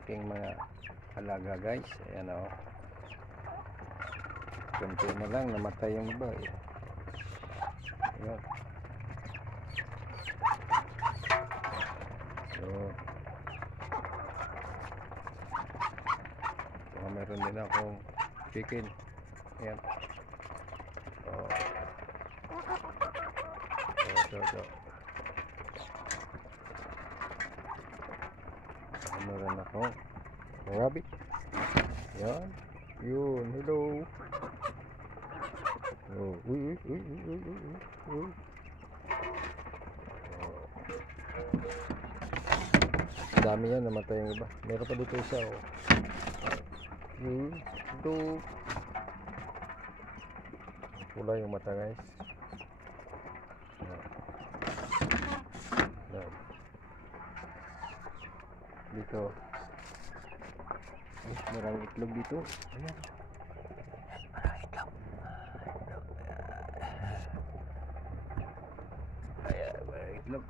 aking mga alaga guys. Ayan o. Kunti na lang namatay yung iba eh. Ayan. So meron din akong chicken. Ayan. So meron akong rabbit. Yan. Yun. Hello. Oh, uy. Dami yan, namatay yung iba. Meron pa dito isa oh. Yun. Ito. Pula yung mata guys. Dito. Maraming itlog dito. Ayan. Maraming itlog. Ayan, maraming itlog.